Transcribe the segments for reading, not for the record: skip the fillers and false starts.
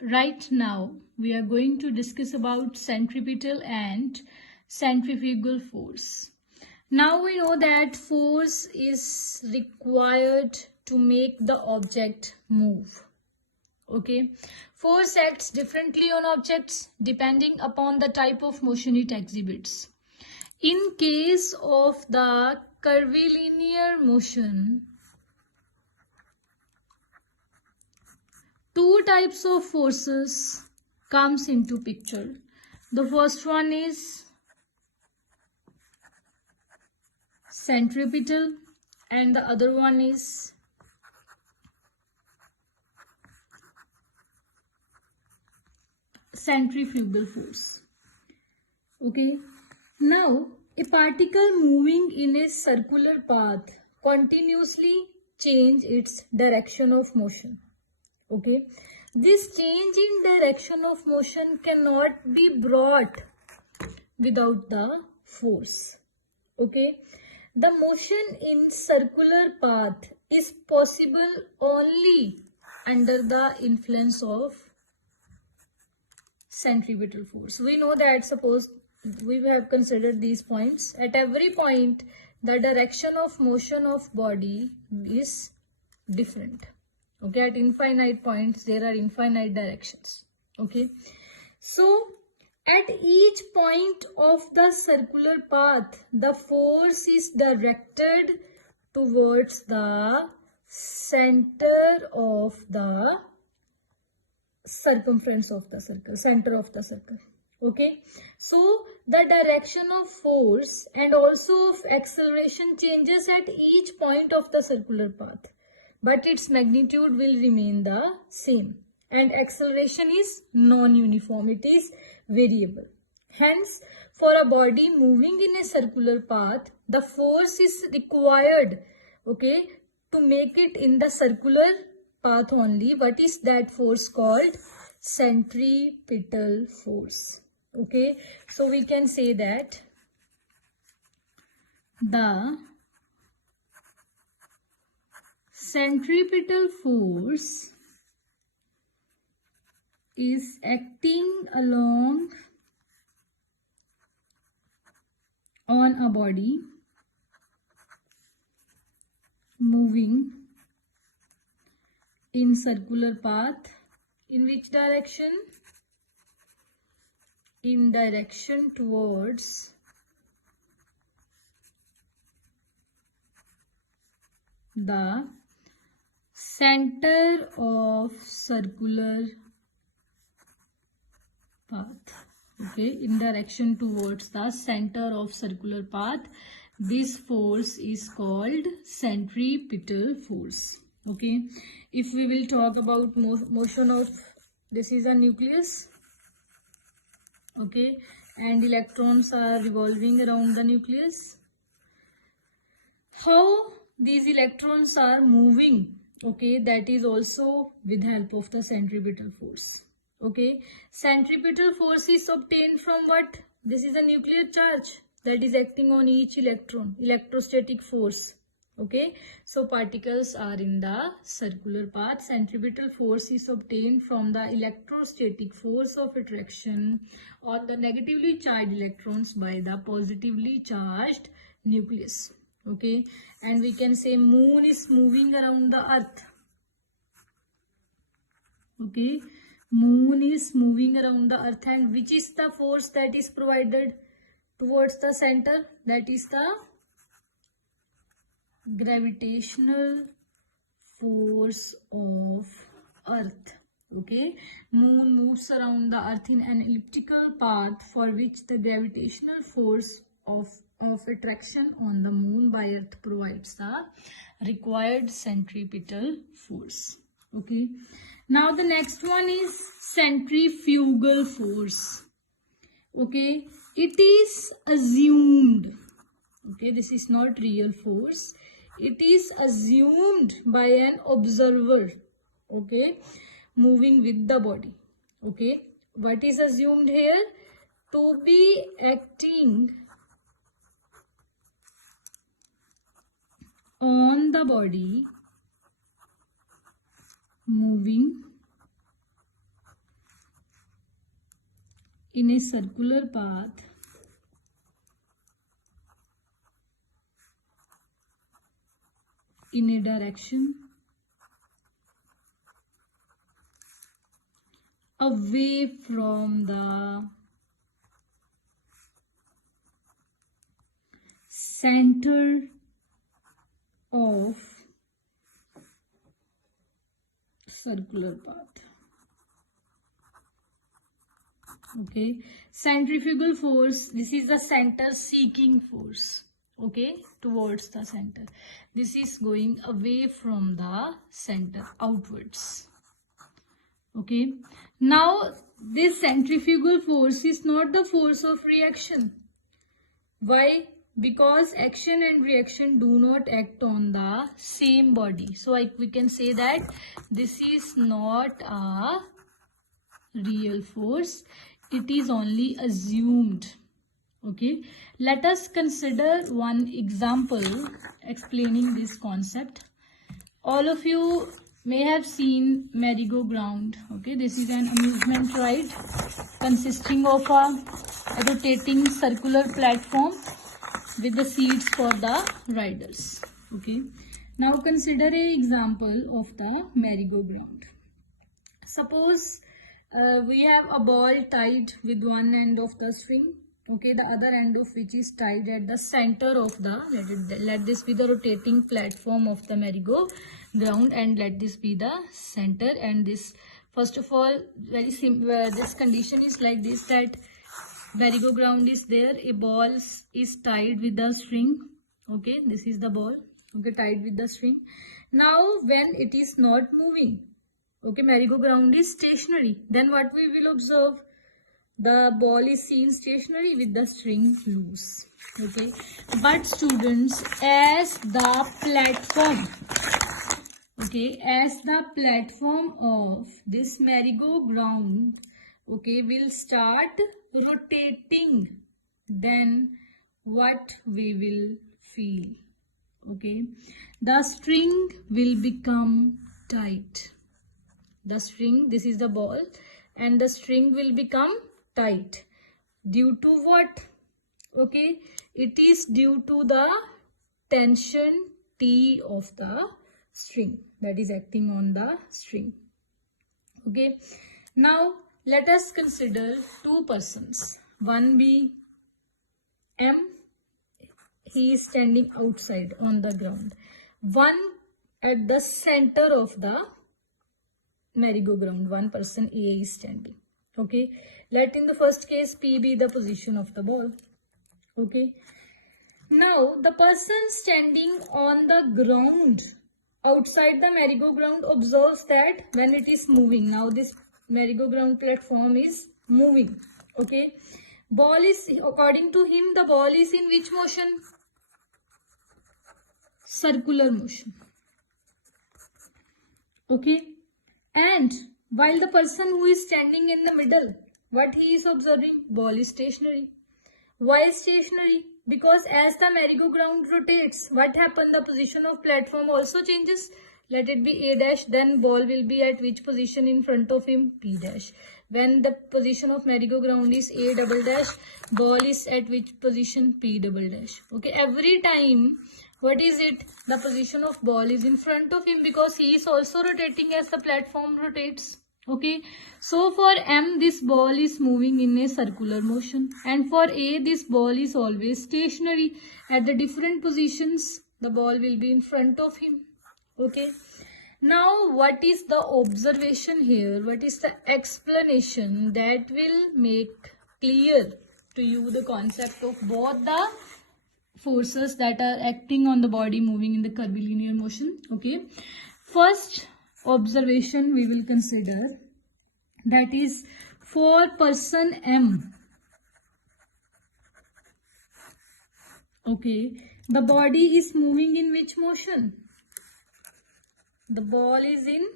right now we are going to discuss about centripetal and centrifugal force. Now we know that force is required to make the object move. Okay, force acts differently on objects depending upon the type of motion it exhibits. In case of the curvilinear motion, two types of forces comes into picture. The first one is centripetal and the other one is centrifugal force. Okay, now a particle moving in a circular path continuously change its direction of motion. Okay, this change in direction of motion cannot be brought without the force. Okay, the motion in circular path is possible only under the influence of centripetal force. We know that, suppose we have considered these points, at every point the direction of motion of body is different. Okay, at infinite points there are infinite directions. Okay, so at each point of the circular path the force is directed towards the center of the circumference of the circle, center of the circle. Okay, so the direction of force and also of acceleration changes at each point of the circular path, but its magnitude will remain the same, and acceleration is non-uniform, it is variable. Hence, for a body moving in a circular path, the force is required, okay, to make it in the circular path only. What is that force called? Centripetal force. Okay, so we can say that the centripetal force is acting along on a body moving in circular path. In which direction? In direction towards the center of circular path. Okay, in direction towards the center of circular path, this force is called centripetal force. Okay, if we will talk about motion of, this is a nucleus, okay, and electrons are revolving around the nucleus. How these electrons are moving, okay, that is also with help of the centripetal force. Okay, centripetal force is obtained from what? This is a nuclear charge that is acting on each electron, electrostatic force. Okay, so particles are in the circular path. Centripetal force is obtained from the electrostatic force of attraction on the negatively charged electrons by the positively charged nucleus. Okay, and we can say moon is moving around the earth. Okay, moon is moving around the earth, and which is the force that is provided towards the center? That is the gravitational force of earth. Okay, moon moves around the earth in an elliptical path for which the gravitational force of attraction on the moon by earth provides the required centripetal force. Okay, now the next one is centrifugal force. Okay, it is assumed, okay, this is not real force, it is assumed by an observer, okay, moving with the body. Okay, what is assumed here? To be acting on the body moving in a circular path in a direction away from the center of circular path. Okay, centrifugal force, this is the center seeking force, okay, towards the center. This is going away from the center outwards. Okay, now this centrifugal force is not the force of reaction. Why? Because action and reaction do not act on the same body. So we can say that this is not a real force. It is only assumed. Okay. Let us consider one example explaining this concept. All of you may have seen merry-go-round. Okay. This is an amusement ride consisting of a rotating circular platform with the seats for the riders. Okay. Now consider an example of the merry-go-round. Suppose we have a ball tied with one end of the string. Okay, the other end of which is tied at the center of the, let this be the rotating platform of the merry-go-round, and let this be the center. And this, first of all, very simple, this condition is like this, that merry-go-round is there, a ball is tied with the string. Okay, this is the ball, okay, tied with the string. Now when it is not moving, okay, merry-go-round is stationary, then what we will observe? The ball is seen stationary with the string loose. Okay, but students, as the platform, okay, as the platform of this merry-go-round, okay, will start rotating, then what we will feel? Okay, the string will become tight. The string, this is the ball, and the string will become tight. Due to what? Okay, it is due to the tension T of the string that is acting on the string. Okay, now let us consider two persons. One be M, he is standing outside on the ground. One at the center of the merry-go-round, one person A is standing. Okay, let in the first case P be the position of the ball. Okay, now the person standing on the ground outside the merry-go-round observes that when it is moving, now this merry-go-round platform is moving. Okay, ball is, according to him, the ball is in which motion? Circular motion. Okay, and while the person who is standing in the middle, what he is observing? Ball is stationary. Why stationary? Because as the merry-go-round rotates, what happens? The position of platform also changes. Let it be A dash, then ball will be at which position in front of him? P dash. When the position of merry-go-round is A double dash, ball is at which position? P double dash. Okay, every time, what is it? The position of ball is in front of him because he is also rotating as the platform rotates. Okay, so for M, this ball is moving in a circular motion, and for A, this ball is always stationary. At the different positions, the ball will be in front of him. Okay, now what is the observation here? What is the explanation that will make clear to you the concept of both the forces that are acting on the body moving in the curvilinear motion? Okay, first observation we will consider, that is for person M. Okay, the body is moving in which motion? The ball is in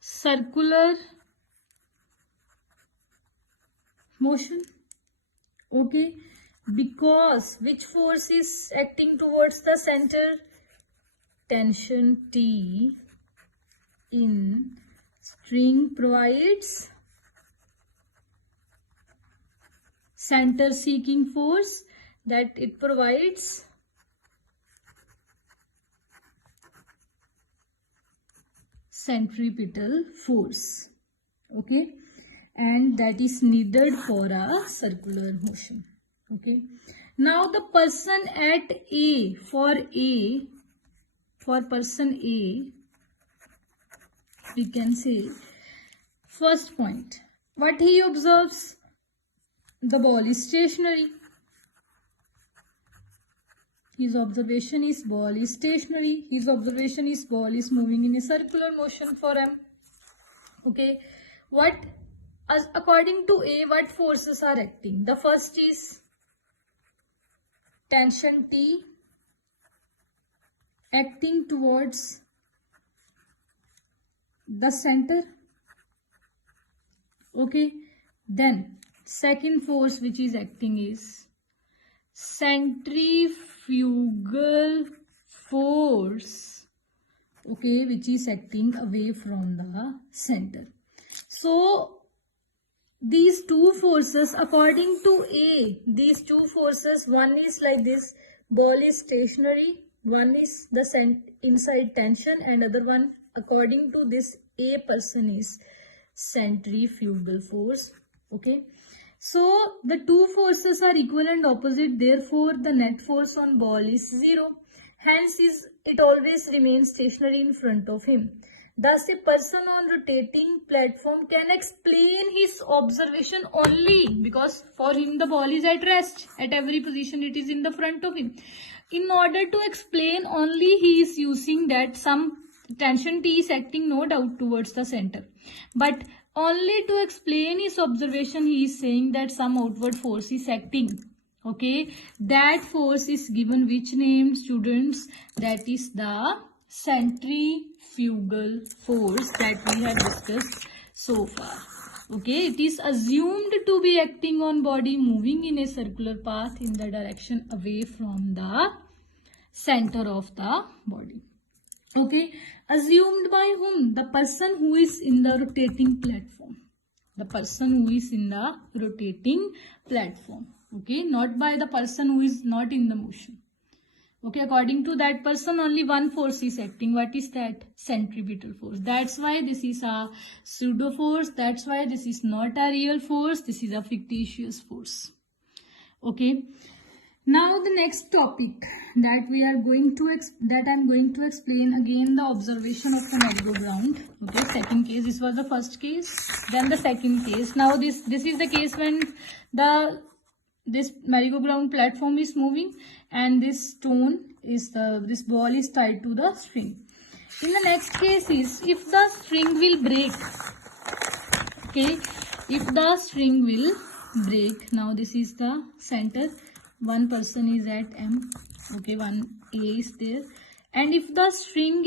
circular motion. Okay, because which force is acting towards the center? Tension T in string provides center seeking force that it provides centripetal force. Okay, and that is needed for a circular motion. Okay, now the person at A, for person A, we can say first point, what he observes, the ball is stationary. His observation is ball is stationary. His observation is ball is moving in a circular motion for M. Okay, according to A, what forces are acting? The first is tension T acting towards the center. Okay, then second force which is acting is centrifugal force, okay, which is acting away from the center. So these two forces, according to A, these two forces, one is like this, ball is stationary, one is the inside tension, and other one, according to this A person, is centrifugal force. Okay, so the two forces are equal and opposite, therefore the net force on ball is 0. Hence it always remains stationary in front of him. Thus a person on rotating platform can explain his observation only because for him the ball is at rest. At every position it is in the front of him. In order to explain only, he is using that some tension T is acting no doubt towards the center. But only to explain his observation, he is saying that some outward force is acting. Okay, that force is given which name, students? That is the centrifugal force that we have discussed so far. Okay, it is assumed to be acting on body moving in a circular path in the direction away from the center of the body. Okay, assumed by whom? The person who is in the rotating platform. The person who is in the rotating platform. Okay, not by the person who is not in the motion. Okay, according to that person, only one force is acting. What is that? Centripetal force. That's why this is a pseudo force. That's why this is not a real force. This is a fictitious force. Okay. Now the next topic that we are going to I'm going to explain again, the observation of the merry-go-round. Okay, second case. This was the first case, then the second case. Now this is the case when this merry-go-round platform is moving and this this ball is tied to the string. In the next case is if the string will break. Okay, if the string will break. Now this is the center. One person is at M. Okay, one A is there, and if the string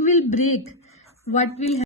will break, what will happen?